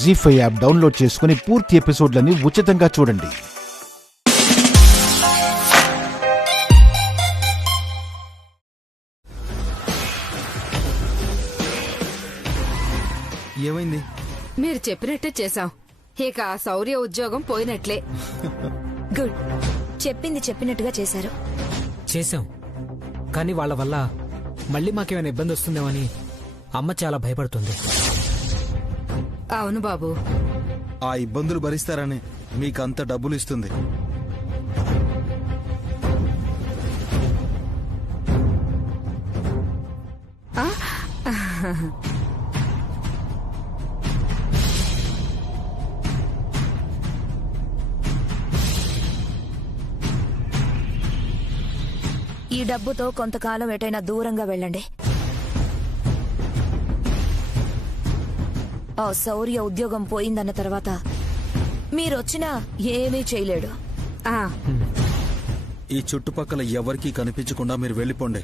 జీ5 app download చేసుకుని పూర్తి ఎపిసోడ్లని ఉచితంగా చూడండి. ఏమైంది? మీరు చెప్పినట్టే చేశాం. ఇక ఆ శౌర్య ఉద్యోగం పోయినట్లే. గుడ్. చెప్పింది చెప్పినట్టుగా చేశారు. చేశాం, కానీ వాళ్ళ వల్ల మళ్ళీ మాకేమైనా ఇబ్బంది వస్తుందేమని అమ్మ చాలా భయపడుతుంది. అవును బాబు. ఆ ఇబ్బందులు భరిస్తారని మీకంత డబ్బులు ఇస్తుంది. ఈ డబ్బుతో కొంతకాలం ఎటైనా దూరంగా వెళ్ళండి. ఆ శౌర్య ఉద్యోగం పోయిందన్న తర్వాత మీరొచ్చినా ఏమీ చేయలేడు. ఈ చుట్టుపక్కల ఎవరికీ కనిపించకుండా మీరు వెళ్ళిపోండి.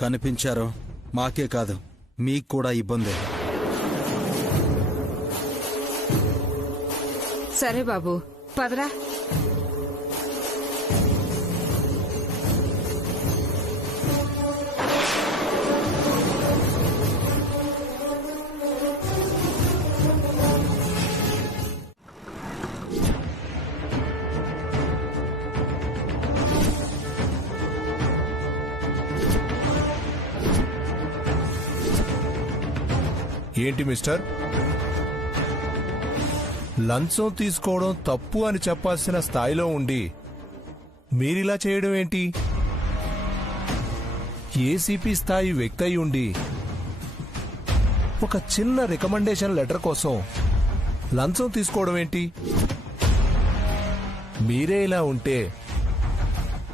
కనిపించారో మాకే కాదు, మీకు కూడా ఇబ్బందే. సరే బాబు, పదరా. ఏంటి మిస్టర్, లంచం తీసుకోవడం తప్పు అని చెప్పాల్సిన స్థాయిలో ఉండి మీరిలా చేయడం ఏంటి? ఏసీపీ స్థాయి వ్యక్తి అయి ఉండి ఒక చిన్న రికమెండేషన్ లెటర్ కోసం లంచం తీసుకోవడం ఏంటి? మీరే ఇలా ఉంటే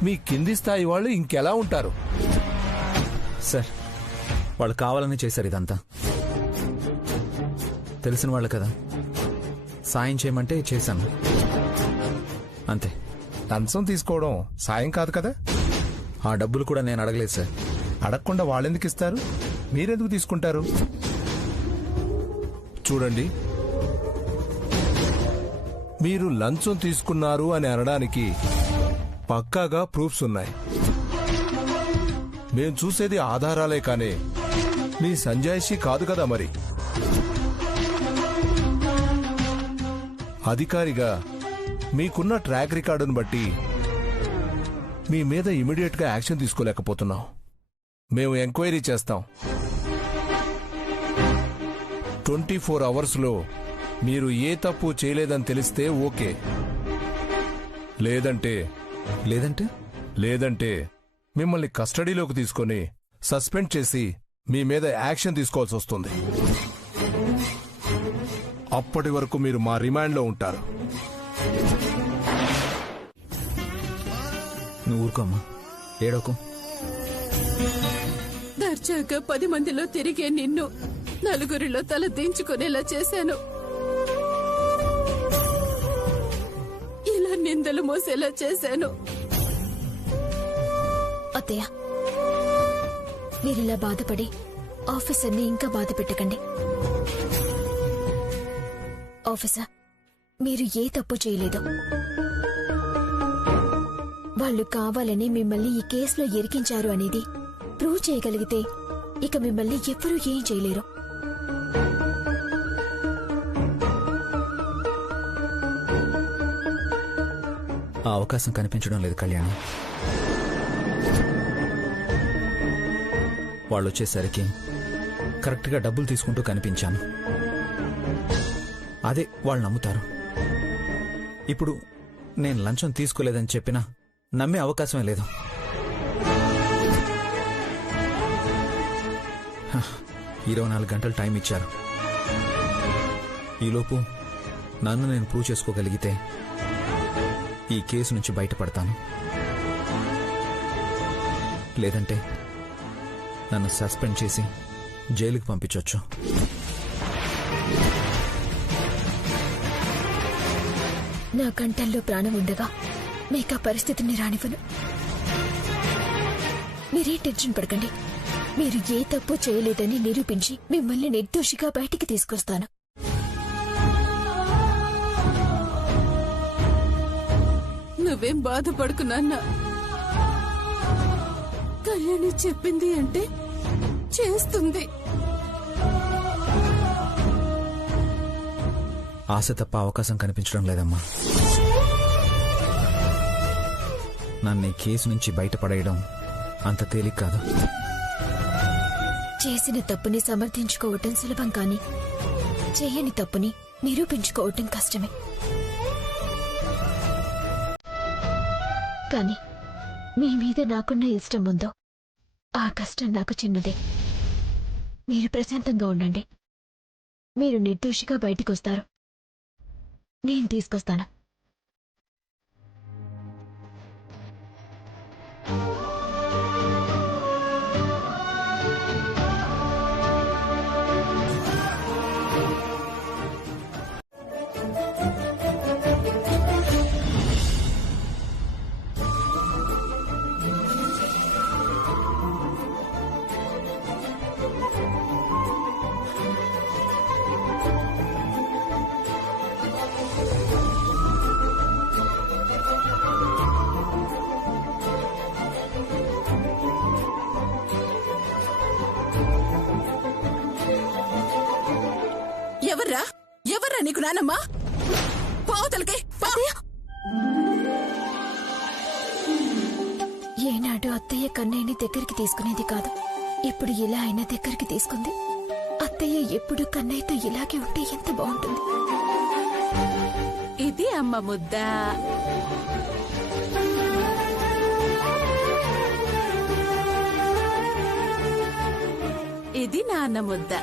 మీ కింది స్థాయి వాళ్ళు ఇంకెలా ఉంటారు? సార్, వాళ్ళు కావాలని చేశారు ఇదంతా. తెలిసిన వాళ్ళు కదా, సాయం చేయమంటే చేశాను అంతే. లంచం తీసుకోవడం సాయం కాదు కదా? ఆ డబ్బులు కూడా నేను అడగలేదు సార్. అడగకుండా వాళ్ళెందుకు ఇస్తారు? మీరెందుకు తీసుకుంటారు? చూడండి, మీరు లంచం తీసుకున్నారు అని అనడానికి పక్కాగా ప్రూఫ్స్ ఉన్నాయి. మేం చూసేది ఆధారాలే కానీ మీ సంజాయిషి కాదు కదా. మరి అధికారిగా మీకున్న ట్రాక్ రికార్డును బట్టి మీ మీద ఇమీడియట్ గా యాక్షన్ తీసుకోలేకపోతున్నాం. మేము ఎంక్వైరీ చేస్తాం. 24 అవర్స్లో మీరు ఏ తప్పు చేయలేదని తెలిస్తే ఓకే. లేదంటే మిమ్మల్ని కస్టడీలోకి తీసుకొని సస్పెండ్ చేసి మీ మీద యాక్షన్ తీసుకోవాల్సి వస్తుంది. అప్పటి వరకు మీరు మా రిమాండ్లో ఉంటారు. నువ్వు ఊరుకోమ్మా, ఏడోకు. దర్జాగా 10 మందిలో తిరిగే నిన్ను నలుగురిలో తల దించుకునేలా చేశాను. ఇలా నిందలు మోసేలా చేశాను. అత్తయ్య, మీరిలా బాధపడి ఆఫీసర్ని ఇంకా బాధ పెట్టకండి. ఆఫీసర్, మీరు ఏ తప్పు చేయలేదు. వాళ్ళు కావాలని మిమ్మల్ని ఈ కేసులో ఇరికించారు అనేది ప్రూవ్ చేయగలిగితే ఇక మిమ్మల్ని ఎవ్వరూ ఏం చేయలేరు. ఆ అవకాశం కనిపించడం లేదు కళ్యాణి. వాళ్ళు వచ్చేసరికి కరెక్ట్గా డబ్బులు తీసుకుంటూ కనిపించాను. అదే వాళ్ళు నమ్ముతారు. ఇప్పుడు నేను లంచం తీసుకోలేదని చెప్పినా నమ్మే అవకాశమే లేదు. 24 గంటలు టైం ఇచ్చారు. ఈలోపు నన్ను నేను ప్రూవ్ చేసుకోగలిగితే ఈ కేసు నుంచి బయటపడతాను. లేదంటే నన్ను సస్పెండ్ చేసి జైలుకి పంపించొచ్చు. నా కంఠంలో ప్రాణం ఉండగా మీకు ఆ పరిస్థితిని రానివ్వను. మీరేం టెన్షన్ పడకండి. మీరు ఏ తప్పు చేయలేదని నిరూపించి మిమ్మల్ని నిర్దోషిగా బయటికి తీసుకొస్తాను. నువ్వేం బాధపడుకు నాన్న. కళ్యాణి చెప్పింది అంటే చేస్తుంది. ఆశ తప్ప అవకాశం కనిపించడం లేదమ్మా. నన్ను ఈ కేసు నుంచి బయటపడేయడం అంత తేలిక కాదు. చేసిన తప్పుని సమర్థించుకోవటం సులభం, కానీ చెయ్యని తప్పుని నిరూపించుకోవటం కష్టమే. కానీ మీ మీద నాకున్న ఇష్టం ఉందో ఆ కష్టం నాకు చిన్నదే. మీరు ప్రశాంతంగా ఉండండి. మీరు నిర్దోషిగా బయటికొస్తారు. నేను తీసుకొస్తాను. ఎవర్రా నీకు నానమ్మా? పోతలకే ఏనాడు అత్తయ్య కన్నయ్యని దగ్గరికి తీసుకునేది కాదు. ఇప్పుడు ఇలా అయినా దగ్గరికి తీసుకుంది. అత్తయ్య ఎప్పుడు కన్నయ్యతో ఇలాగే ఉంటే ఎంత బాగుంటుంది. ఇది అమ్మ ముద్ద. ఇది నాన్న ముద్ద.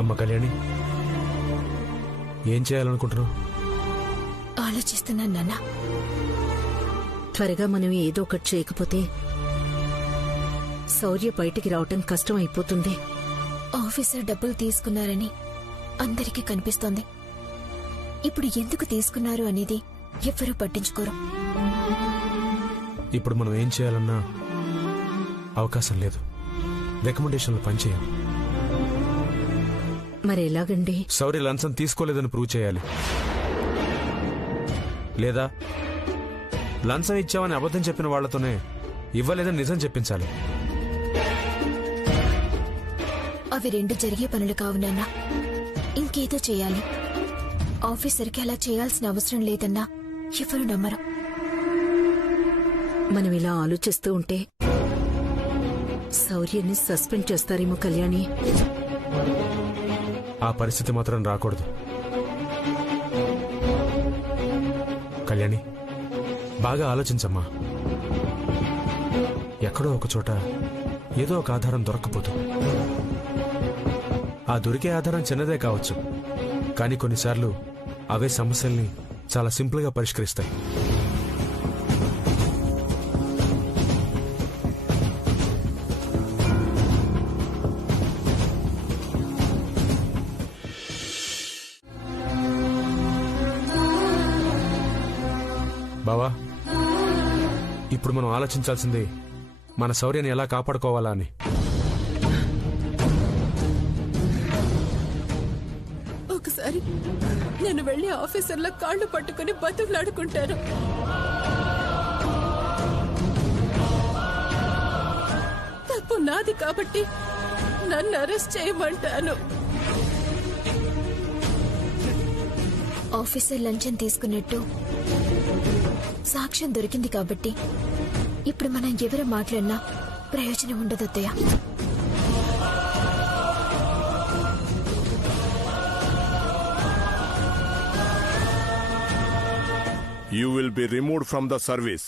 అమ్మ కళ్యాణి, ఏం చేయాలనుకుంటున్నావు? ఆలోచిస్తున్నాను నాన్న. త్వరగా మనం ఏదో ఒకటి చేయకపోతే శౌర్య బయటికి రావటం కష్టం అయిపోతుంది. ఆఫీసర్ డబ్బులు తీసుకున్నారని అందరికీ కనిపిస్తోంది. ఇప్పుడు ఎందుకు తీసుకున్నారు అనేది ఎవ్వరూ పట్టించుకోరు. ఇప్పుడు మనం ఏం చేయాలన్నా అవకాశం లేదు. రికమెండేషన్లు పనిచేయం. మరి ఎలాగండి? శౌర్య లంచం తీసుకోలేదని ప్రూవ్ చేయాలి, లేదా లంచం ఇచ్చామని అబద్ధం చెప్పిన వాళ్లతోనే ఇవ్వలేదని నిజం చెప్పించాలి. అవి రెండు జరిగే పనులు కావు నాన్న. ఇంకేదో చేయాలి. ఆఫీసర్కి అలా చేయాల్సిన అవసరం లేదన్నా ఎవరు నమ్మరు. మనం ఇలా ఆలోచిస్తూ ఉంటే శౌర్యని సస్పెండ్ చేస్తారేమో కళ్యాణి. ఆ పరిస్థితి మాత్రం రాకూడదు. కళ్యాణి, బాగా ఆలోచించమ్మా. ఎక్కడో ఒక చోట ఏదో ఒక ఆధారం దొరక్కపోతుంది. ఆ దొరికే ఆధారం చిన్నదే కావచ్చు, కానీ కొన్నిసార్లు అవే సమస్యల్ని చాలా సింపుల్గా పరిష్కరిస్తాయి. బావా, ఇప్పుడు మనం ఆలోచించాల్సింది మన శౌర్యాన్ని ఎలా కాపాడుకోవాలా అని. ఒకసారి నేను వెళ్లి ఆఫీసర్ల కాళ్ళు పట్టుకుని బతుకులాడుకుంటాను. తప్పు నాది కాబట్టి నన్ను అరెస్ట్ చేయమంటాను. ఆఫీసర్ లంచం తీసుకున్నట్టు సాక్ష్యం దొరికింది కాబట్టి ఇప్పుడు మనం ఎవరు మాట్లాడినా ప్రయోజనం ఉండదు అత్తయ్య. You will be removed from the service.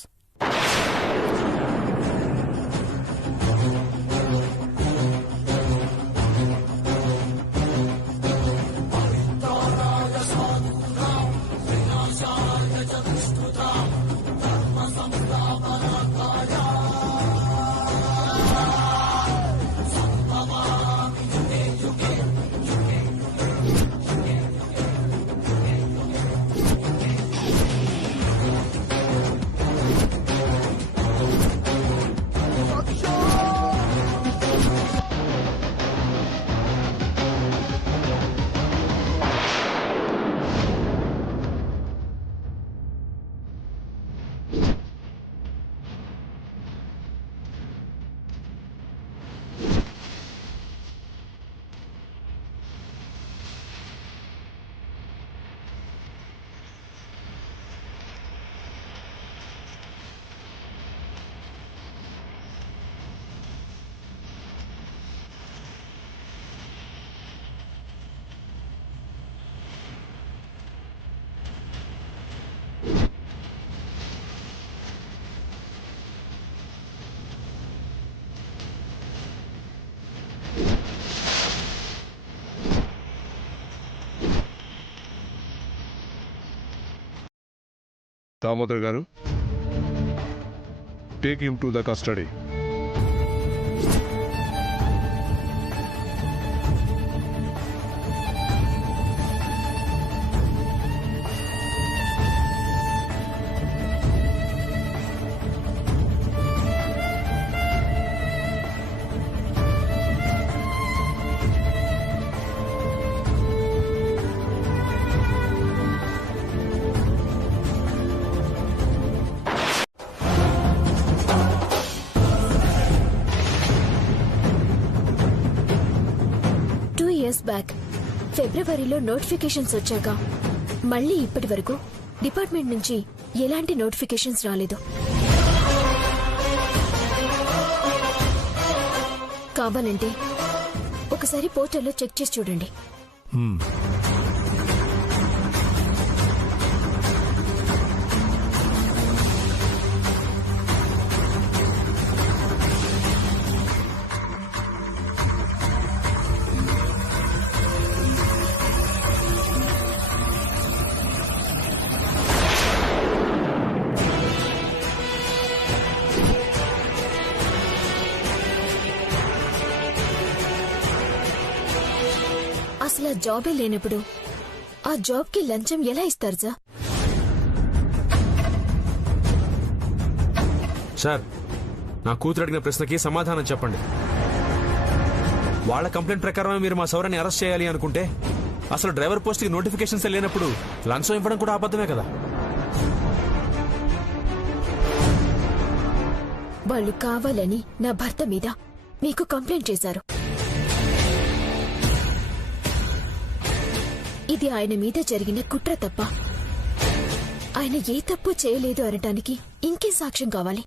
Damodar గారు, take him to the custody. Back ఫిబ్రవరిలో నోటిఫికేషన్స్ వచ్చాక మళ్ళీ ఇప్పటి వరకు డిపార్ట్మెంట్ నుంచి ఎలాంటి నోటిఫికేషన్స్ రాలేదు. కావాలంటే ఒకసారి పోర్టల్లో చెక్ చేసి చూడండి. అసలు ఆ జాబే లేనప్పుడు ఆ జాబ్కి లంచం ఎలా ఇస్తారు సార్? సార్, నా కూతురు అడిగిన ప్రశ్నకి సమాధానం చెప్పండి. వాళ్ళ కంప్లైంట్ ప్రకారమే మీరు మా సౌరాన్ని అరెస్ట్ చేయాలి అనుకుంటే అసలు డ్రైవర్ పోస్ట్ కి నోటిఫికేషన్స్ లేనప్పుడు లంచం ఇవ్వడం కూడా అబద్ధమే కదా. వాళ్ళు కావాలని నా భర్త మీద మీకు కంప్లైంట్ చేశారు. ఇది ఆయన మీద జరిగిన కుట్ర తప్ప ఆయన ఏ తప్పు చేయలేదు అనటానికి ఇంకే సాక్ష్యం కావాలి?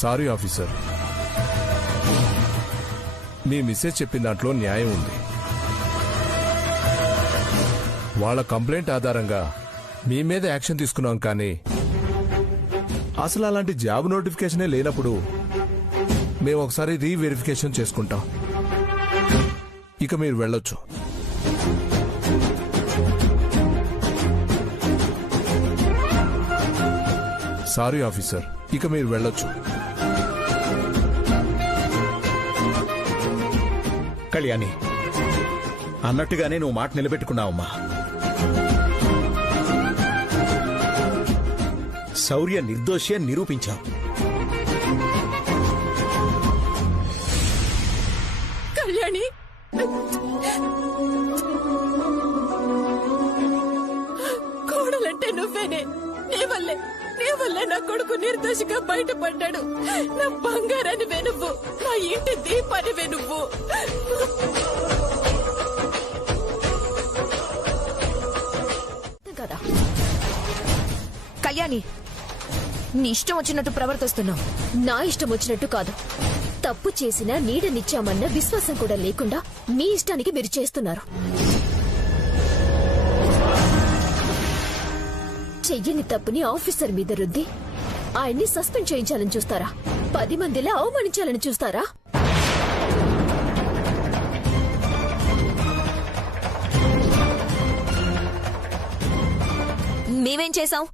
సారీ ఆఫీసర్, మీ మిస్సెస్ చెప్పిన దాంట్లో న్యాయం ఉంది. వాళ్ళ కంప్లైంట్ ఆధారంగా మీ మీద యాక్షన్ తీసుకున్నాం, కానీ అసలు అలాంటి జాబ్ నోటిఫికేషనే లేనప్పుడు మేము ఒకసారి రీవెరిఫికేషన్ చేసుకుంటాం. ఇక మీరు వెళ్ళొచ్చు. సారీ ఆఫీసర్, ఇక మీరు వెళ్ళొచ్చు. కళ్యాణి, అన్నట్టుగానే నువ్వు మాట నిలబెట్టుకున్నావమ్మా. శౌర్య నిర్దోషి అని నిరూపించావు. కళ్యాణి, కోడలంటే నువ్వేనే. నీ వల్లే నా కొడుకు నిర్దోషిగా బయటపడ్డాడు. నా బంగారాన్ని నువ్వు, నా ఇంటి దీపాన్ని నువ్వు. కదా కళ్యాణి, నీ ఇష్టం వచ్చినట్టు ప్రవర్తిస్తున్నావు. నా ఇష్టం వచ్చినట్టు కాదు. తప్పు చేసినా నీడనిచ్చామన్న విశ్వాసం కూడా లేకుండా మీ ఇష్టానికి మీరు చేస్తున్నారు. చెయ్యని తప్పుని ఆఫీసర్ మీద రుద్ది ఆయన్ని సస్పెండ్ చేయించాలని చూస్తారా? 10 మందిలా అవమానించాలని చూస్తారా? మేమేం చేశాం?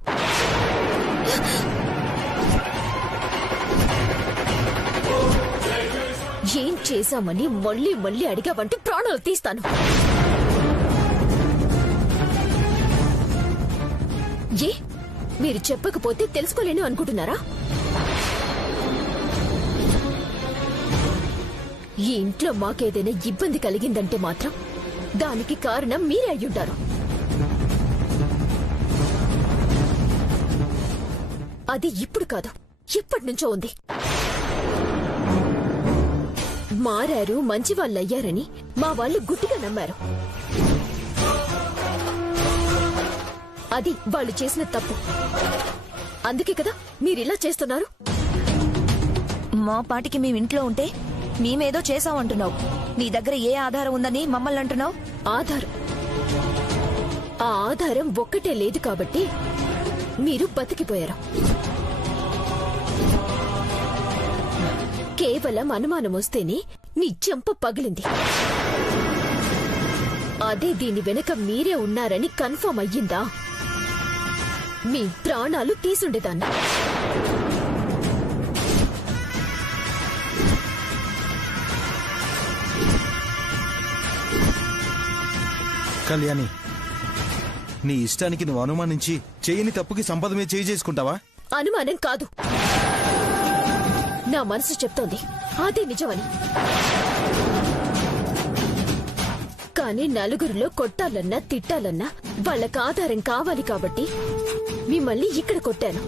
ఏం చేశామని మళ్ళీ మళ్ళీ అడిగావంటే ప్రాణాలు తీస్తాను. ఏ మీరు చెప్పకపోతే తెలుసుకోలేను అనుకుంటున్నారా? ఈ ఇంట్లో మాకేదైనా ఇబ్బంది కలిగిందంటే మాత్రం దానికి కారణం మీరే అయ్యుంటారు. అది ఇప్పుడు కాదు, ఎప్పటి నుంచో ఉంది. మారారు, మంచి వాళ్ళయ్యారని మా వాళ్ళు గుడ్డిగా నమ్మారు. అది వాళ్ళు చేసిన తప్పు. అందుకే కదా మీరిలా చేస్తున్నారు. మా పాటికి మేమింట్లో ఉంటే మేమేదో చేశామంటున్నావు. నీ దగ్గర ఏ ఆధారం ఉందని మమ్మల్ని అంటున్నావు? ఆధారం? ఆ ఆధారం ఒక్కటే లేదు కాబట్టి మీరు బతికిపోయారు. కేవలం అనుమానం వస్తేనే నీ చెంప పగిలింది. అదే దీని వెనక మీరే ఉన్నారని కన్ఫర్మ్ అయ్యిందా మీ ప్రాణాలు తీసుండేదాన్ని. కళ్యాణి, నీ ఇష్టానికి నువ్వు అనుమానించి చేయని తప్పుకి సంపద మీద చేయి చేసుకుంటావా? అనుమానం కాదు, నా మనసు చెప్తోంది అదే నిజమని. కానీ నలుగురిలో కొట్టాలన్నా తిట్టాలన్నా వాళ్ళకి ఆధారం కావాలి కాబట్టి మిమ్మల్ని ఇక్కడ కొట్టాను.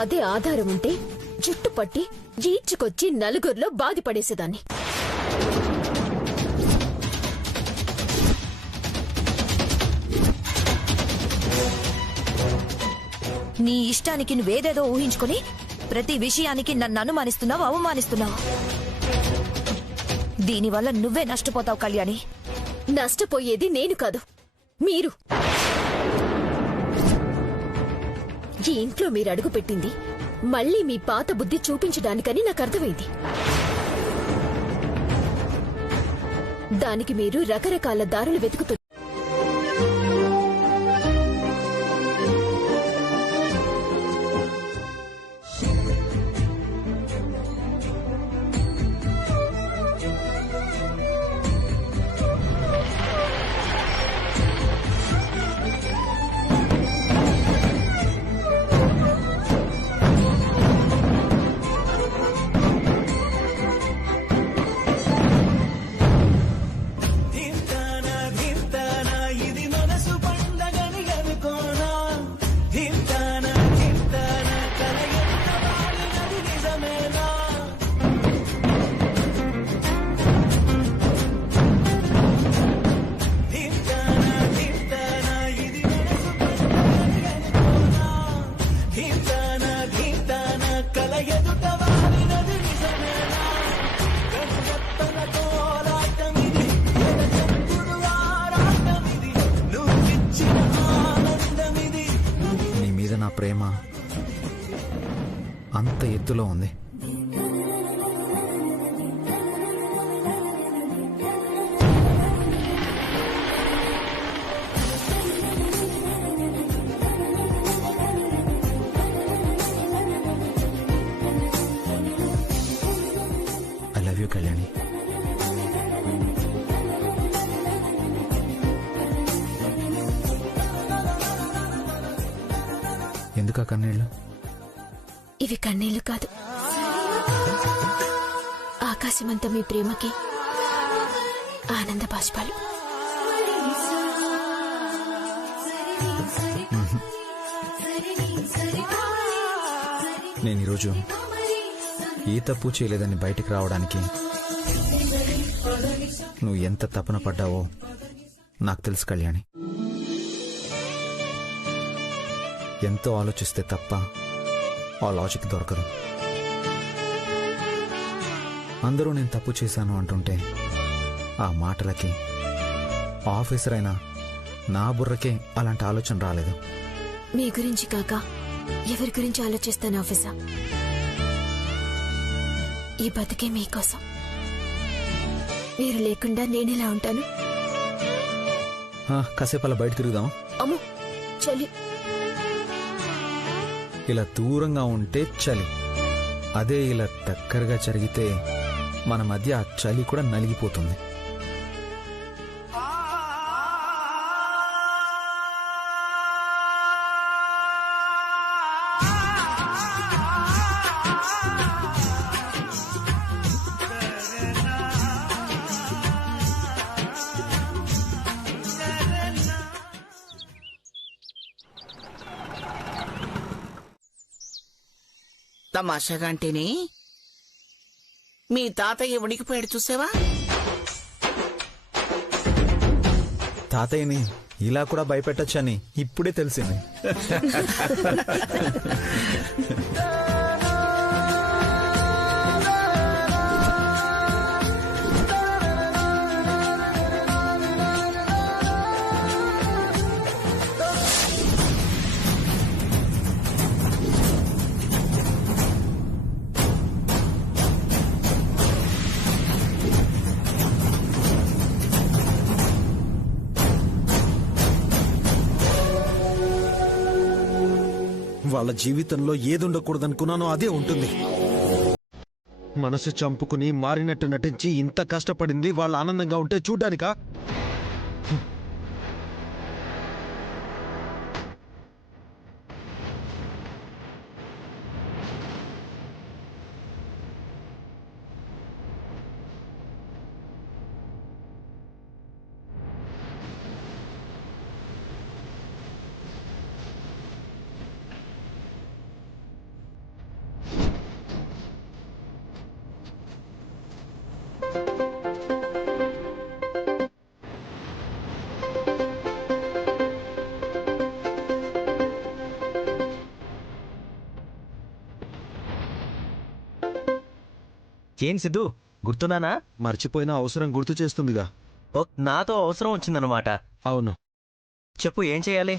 అదే ఆధారం ఉంటే జుట్టు పట్టి ఈడ్చుకొచ్చి నలుగురిలో బాధపడేసేదాన్ని. నీ ఇష్టానికి నువ్వేదేదో ఊహించుకుని ప్రతి విషయానికి నన్ను అనుమానిస్తున్నావు, అవమానిస్తున్నావు. దీనివల్ల నువ్వే నష్టపోతావు కళ్యాణి. నష్టపోయేది నేను కాదు, మీరు. ఈ ఇంట్లో మీరు అడుగుపెట్టింది మళ్ళీ మీ పాత బుద్ధి చూపించడానికని నాకు అర్థమైంది. దానికి మీరు రకరకాల దారులు వెతుకుతున్నారు. ప్రేమ అంత ఎత్తులో ఉంది. I love you Kalyani. ఎందుకా కన్నీళ్ళు? ఇవి కన్నీళ్లు కాదు, ఆకాశమంతా మీ ప్రేమకి ఆనంద బాష్పాలు. నేను ఈరోజు ఏ తప్పు చేయలేదని బయటికి రావడానికి నువ్వు ఎంత తపన పడ్డావో నాకు తెలుసు కళ్యాణి. ఎంతో ఆలోచిస్తే తప్ప ఆ లాజిక్ దొరకదు. అందరూ నేను తప్పు చేశాను అంటుంటే ఆ మాటలకి ఆఫీసర్ అయినా నా బుర్రకే అలాంటి ఆలోచన రాలేదు. మీ గురించి కాక ఎవరి గురించి ఆలోచిస్తాను ఆఫీసర్? ఈ బతికే మీకోసం. మీరు లేకుండా నేనెలా ఉంటాను? కాసేపు అలా బయట తిరుగుదాం. అమ్మో చలి. ఇలా దూరంగా ఉంటే చలి, అదే ఇలా దగ్గరగా జరిగితే మన మధ్య ఆ చలి కూడా నలిగిపోతుంది. తమాషాగా అంటేనే మీ తాతయ్య ఉనికిపోయాడు చూసావా? తాతయ్యని ఇలా కూడా భయపెట్టచ్చని ఇప్పుడే తెలిసింది. వాళ్ళ జీవితంలో ఏదుండకూడదనుకున్నానో అదే ఉంటుంది. మనసు చంపుకుని మారినట్టు నటించి ఇంత కష్టపడింది వాళ్ళు ఆనందంగా ఉంటే చూడ్డానికా? ఏం సిద్ధు, గుర్తున్నానా? మర్చిపోయిన అవసరం గుర్తు చేస్తుందిగా. నాతో అవసరం వచ్చిందనమాట. అవును, చెప్పు, ఏం చేయాలి?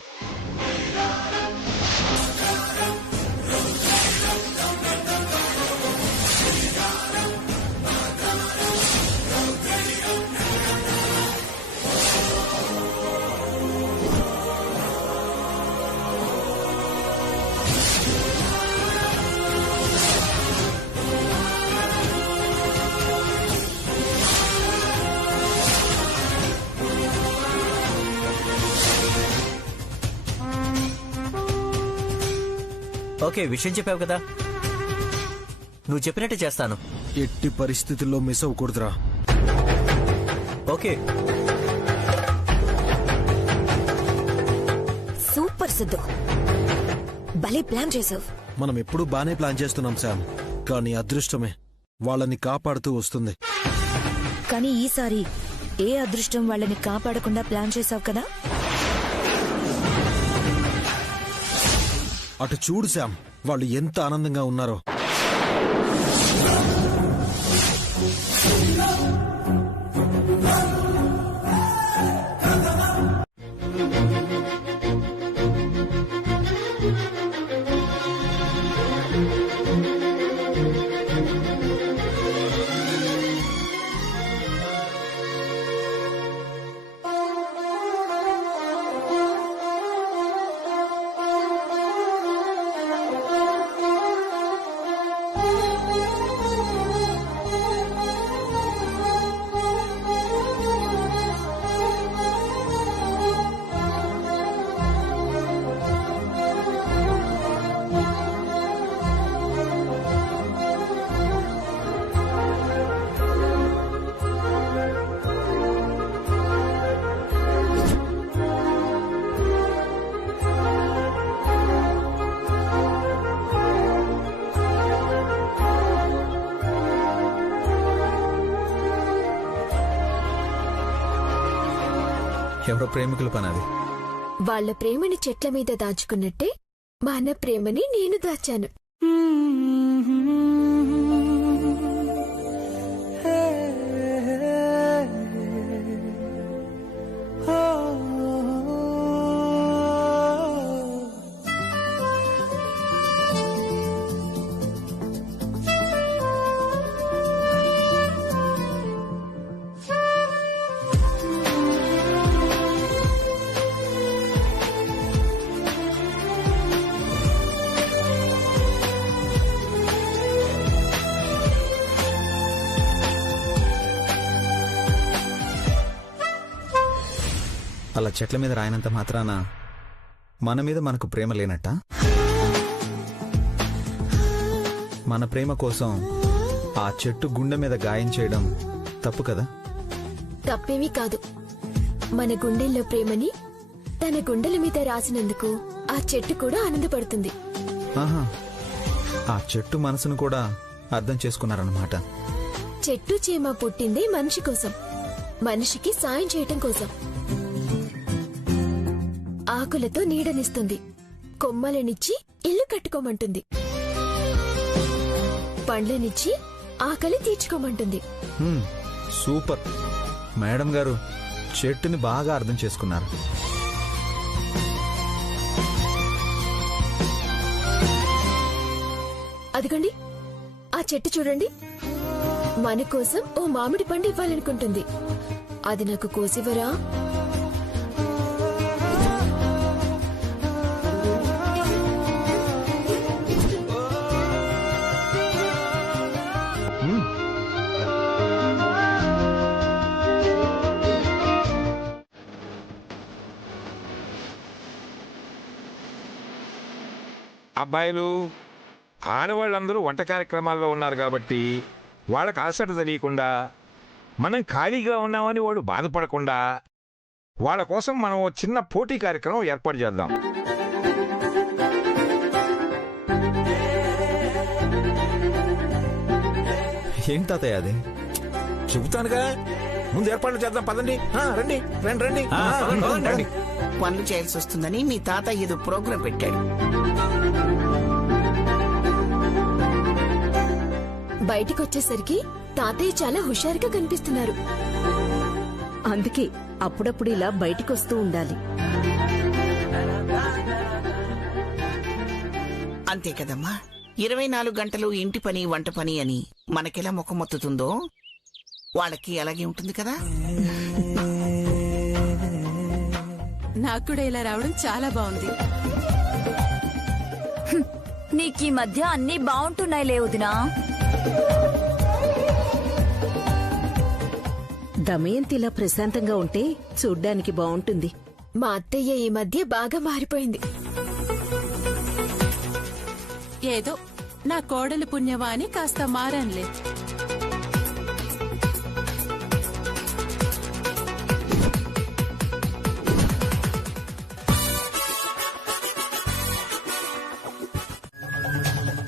ఓకే, విషయం చెప్పావు కదా, నువ్వు చెప్పినట్టు చేస్తాను. ఎట్టి పరిస్థితుల్లో మిస్ అవ్వకూడదురా. ఓకే. సూపర్ సిద్ధు, భలే ప్లాన్ చేసావు. మనం ఎప్పుడూ బానే ప్లాన్ చేస్తున్నాం శామ్, కానీ అదృష్టమే వాళ్ళని కాపాడుతూ వస్తుంది. కానీ ఈసారి ఏ అదృష్టం వాళ్ళని కాపాడకుండా ప్లాన్ చేసావు కదా. అటు చూడు శామ్, వాళ్ళు ఎంత ఆనందంగా ఉన్నారో. ఎవరో ప్రేమికుల పని అది. వాళ్ళ ప్రేమని చెట్ల మీద దాచుకున్నట్టే మన ప్రేమని నేను దాచాను. అలా చెట్ల మీద రాయనంత మాత్రాన మన మీద మనకు ప్రేమ లేనట్ట? మన ప్రేమ కోసం ఆ చెట్టు గుండె మీద గాయం చేయడం తప్పు కదా? తప్పేమీ కాదు. మన గుండెల్లో ప్రేమని తన గుండెల మీద రాసినందుకు ఆ చెట్టు కూడా ఆనందపడుతుంది. ఆహా, ఆ చెట్టు మనసును కూడా అర్థం చేసుకున్నారన్నమాట. చెట్టు చీమ పుట్టిందే మనిషి కోసం, మనిషికి సాయం చేయటం కోసం. ఆకులతో నీడనిస్తుంది, కొమ్మలనిచ్చి ఇల్లు కట్టుకోమంటుంది, పండ్లనిచ్చి ఆకలి తీర్చుకోమంటుంది. సూపర్ మేడం గారు, చెట్టుని బాగా అర్థం చేసుకున్నారు. అదిగోండి, ఆ చెట్టు చూడండి, మన కోసం ఓ మామిడి పండు ఇవ్వాలనుకుంటుంది. అది నాకు కోసివరా? అబ్బాయిలు ఆడవాళ్ళందరూ వంట కార్యక్రమాల్లో ఉన్నారు కాబట్టి వాళ్ళకి అలసట తెలియకుండా, మనం ఖాళీగా ఉన్నామని వాడు బాధపడకుండా వాళ్ళ కోసం మనం ఓ చిన్న పోటీ కార్యక్రమం ఏర్పాటు చేద్దాం. ఏం తాతయ్య అది? చెబుతానుగా, ముందు ఏర్పాట్లు చేద్దాం. పదండి, రండి రండి రండి రండి. పనులు చేయాల్సి వస్తుందని మీ తాత ఏదో ప్రోగ్రాం పెట్టాడు. బయటికొచ్చేసరికి తాతయ్య చాలా హుషారుగా కనిపిస్తున్నారు. అందుకే అప్పుడప్పుడు ఇలా బయటికొస్తూ ఉండాలి. అంతే కదమ్మా, 24 గంటలు ఇంటి పని వంట పని అని మనకెలా ముఖమొత్తుతుందో వాళ్ళకి అలాగే ఉంటుంది కదా. నాకు కూడా ఇలా రావడం చాలా బాగుంది. నీకు ఈ మధ్య అన్నీ బాగుంటున్నాయి లేవుదినా. దమయంతిలా ప్రశాంతంగా ఉంటే చూడ్డానికి బాగుంటుంది. మా అత్తయ్య ఈ మధ్య బాగా మారిపోయింది. ఏదో నా కోడలు పుణ్యమా అని కాస్త మారానులే.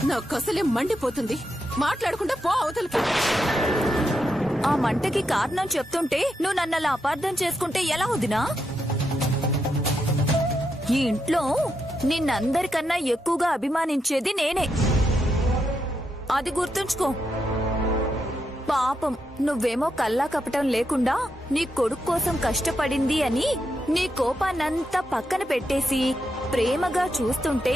నాకసలే మండిపోతుంది. మాట్లాడకుండా పో అవతలకి. ఆ మంటకి కారణం చెప్తుంటే నువ్వు నన్ను అలా అపార్థం చేసుకుంటే ఎలా వదినా? ఈ ఇంట్లో నిన్నందరికన్నా ఎక్కువగా అభిమానించేది నేనే, అది గుర్తుంచుకో. పాపం నువ్వేమో కల్లా కపటం లేకుండా నీ కొడుకు కోసం కష్టపడింది అని నీ కోపాన్నంతా పక్కన పెట్టేసి ప్రేమగా చూస్తుంటే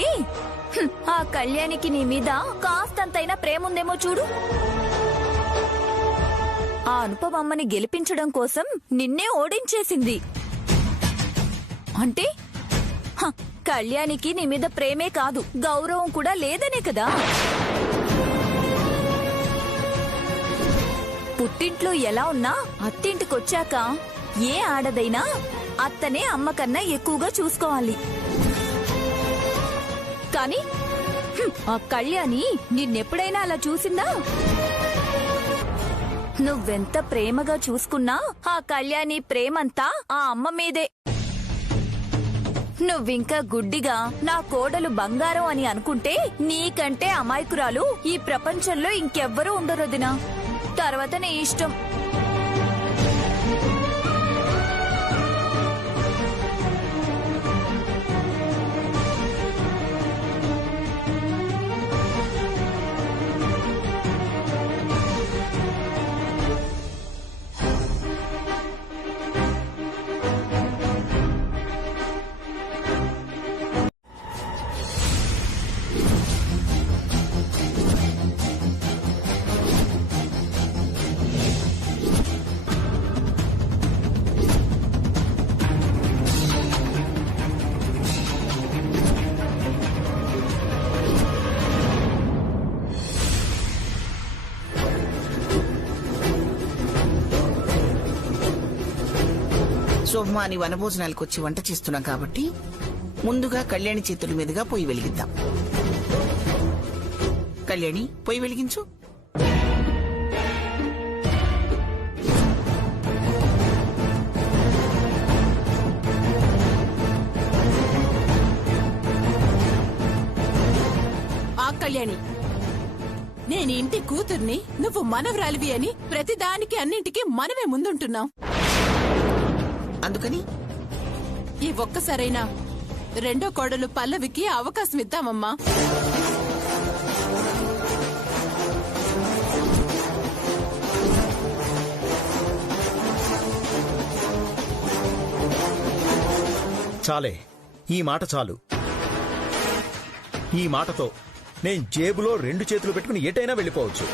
ఆ కళ్యాణికి నీ మీద కాస్తంతైనా ప్రేముందేమో చూడు. ఆ అనుపమమ్మని గెలిపించడం కోసం నిన్నే ఓడించేసింది అంటే కళ్యాణికి నీ మీద ప్రేమే కాదు, గౌరవం కూడా లేదనే కదా. పుట్టింట్లో ఎలా ఉన్నా అత్తింటికొచ్చాక ఏ ఆడదైనా అత్తనే అమ్మ కన్నా ఎక్కువగా చూసుకోవాలి. కాని ఆ కళ్యాణి నిన్నెప్పుడైనా అలా చూసిందా? నువ్వెంత ప్రేమగా చూసుకున్నా ఆ కళ్యాణి ప్రేమంతా ఆ అమ్మ మీదే. నువ్వింకా గుడ్డిగా నా కోడలు బంగారం అని అనుకుంటే నీకంటే అమాయకురాలు ఈ ప్రపంచంలో ఇంకెవ్వరూ ఉండరొదినా. తర్వాత నీ ఇష్టం. శోభమాని వనభోజనాలకు వచ్చి వంట చేస్తున్నాం కాబట్టి ముందుగా కళ్యాణి చేతుల మీదుగా పొయ్యి వెలిగిద్దాం. కళ్యాణి, పొయ్యి వెలిగించు. ఆ కళ్యాణి, నేను ఇంటి కూతుర్ని, నువ్వు మనవరాలివి అని ప్రతిదానికి అన్నింటికి మనమే ముందుంటున్నాం. అందుకని ఈ ఒక్కసారైనా రెండో కోడలు పల్లవికి అవకాశం ఇద్దామమ్మా. చాలే, ఈ మాట చాలు. ఈ మాటతో నేను జేబులో 2 చేతులు పెట్టుకుని ఎటైనా వెళ్ళిపోవచ్చు.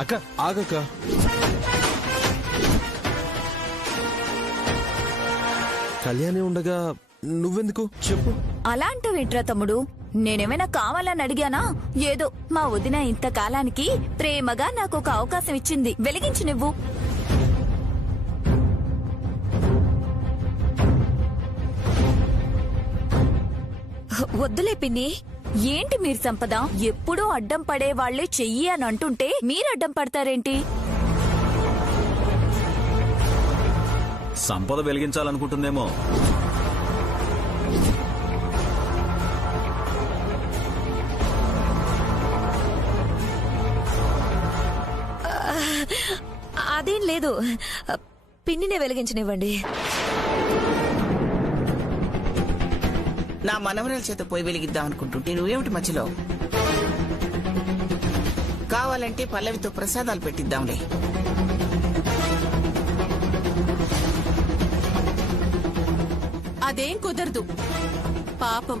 అక్క ఆగక్క. కళ్యాణి ఉండగా నువ్వెందుకు చెప్పు. అలాంటివిట్రా తమ్ముడు, నేనేమైనా కావాలని అడిగానా? ఏదో మా వదిన ఇంతకాలానికి ప్రేమగా నాకు ఒక అవకాశం ఇచ్చింది, వెలిగించు నువ్వు. వద్దులే పిన్ని. ఏంటి మీరు సంపద? ఎప్పుడూ అడ్డం పడే వాళ్లే చెయ్యి అని అంటుంటే మీరు అడ్డం పడతారేంటి? సంపద వెలిగించాలనుకుంటుందేమో. అదేం లేదు, పిన్నినే వెలిగించనివ్వండి. నా మనవరాల చేత పోయి వెలిగిద్దాం అనుకుంటుంటే నువ్వేమిటి మధ్యలో? కావాలంటే పల్లవితో ప్రసాదాలు పెట్టిద్దాంలే. అదేం కుదరదు. పాపం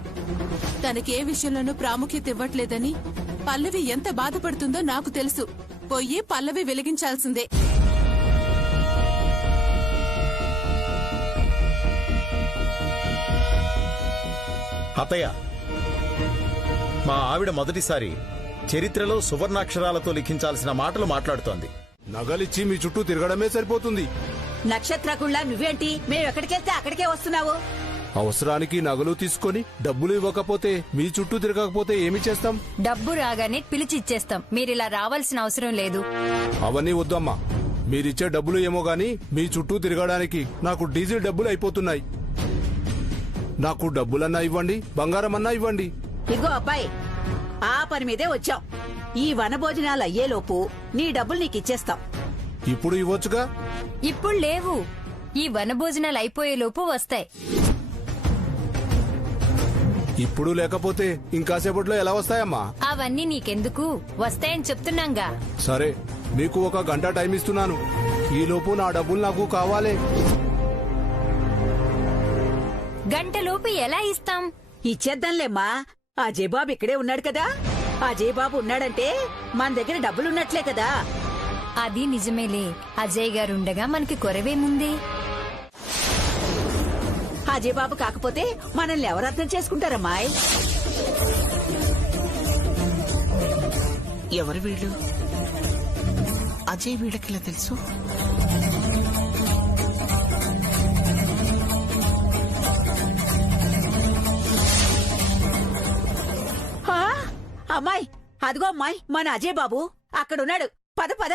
తనకే విషయంలోనూ ప్రాముఖ్యత ఇవ్వట్లేదని పల్లవి ఎంత బాధపడుతుందో నాకు తెలుసు. పోయి పల్లవి వెలిగించాల్సిందే. అత్తయ్య, మా ఆవిడ మొదటిసారి చరిత్రలో సువర్ణాక్షరాలతో లిఖించాల్సిన మాటలు మాట్లాడుతోంది. నగలిచ్చి మీ చుట్టూ తిరగడమే సరిపోతుంది. నక్షత్రకుళ్ళ నువ్వేంటి మేమెక్కడికెళ్తే అక్కడికే వస్తున్నావు? అవసరానికి నగలు తీసుకొని డబ్బులు ఇవ్వకపోతే మీ చుట్టూ తిరగకపోతే ఏమి చేస్తాం? డబ్బు రాగానే పిలిచి ఇచ్చేస్తాం. మీరిలా రావాల్సిన అవసరం లేదు. అవన్నీ వద్దమ్మా. మీరిచ్చే డబ్బులు ఏమో గాని మీ చుట్టూ తిరగడానికి నాకు డీజిల్ డబ్బులు అయిపోతున్నాయి. నాకు డబ్బులన్నా ఇవ్వండి, బంగారం అన్నా ఇవ్వండి. ఇగో అబ్బాయి, ఆ పని మీదే వచ్చాం. ఈ వనభోజనాలు అయ్యేలోపు నీ డబ్బులు నీకిచ్చేస్తాం. ఇప్పుడు ఇవ్వచ్చుగా? ఇప్పుడు లేవు. ఈ వనభోజనాలు అయిపోయేలోపు వస్తాయి. ఇప్పుడు లేకపోతే ఇంకాసేపట్లో ఎలా వస్తాయమ్మా? అవన్నీ నీకెందుకు, వస్తాయని చెప్తున్నాంగా. సరే, మీకు 1 గంట టైం ఇస్తున్నాను. ఈలోపు నా డబ్బులు నాకు కావాలి. గంటలోపు ఎలా ఇస్తాం? ఇచ్చేద్దాంలేమ్మా. ఆ జయబాబు ఇక్కడే ఉన్నాడు కదా. ఆ జయబాబు ఉన్నాడంటే మన దగ్గర డబ్బులున్నట్లే కదా. అది నిజమేలే. అజయ్ గారుండగా మనకి కొరవేముంది? అజయ్ బాబు కాకపోతే మనల్ని ఎవరు అర్థం చేసుకుంటారమ్మాయ్? ఎవరు వీళ్ళు? అజయ్ వీళ్ళకిలా తెలుసు? అమ్మాయి, అదిగో అమ్మాయి, మన అజయ్ బాబు అక్కడున్నాడు. పద పద.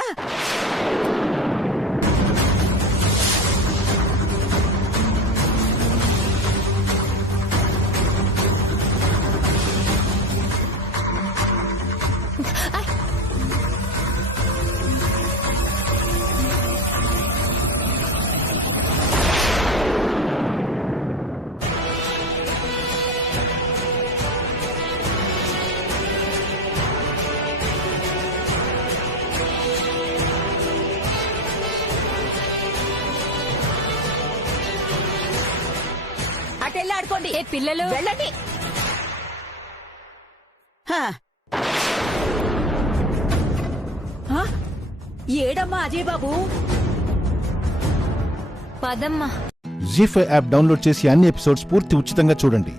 అటెళ్ళి ఆడుకోండి. పిల్లలు వెళ్ళండి. ఏడమ్మా అజయ్ బాబు? పదమ్మా. జీ5 యాప్ డౌన్లోడ్ చేసి అన్ని ఎపిసోడ్స్ పూర్తి ఉచితంగా చూడండి.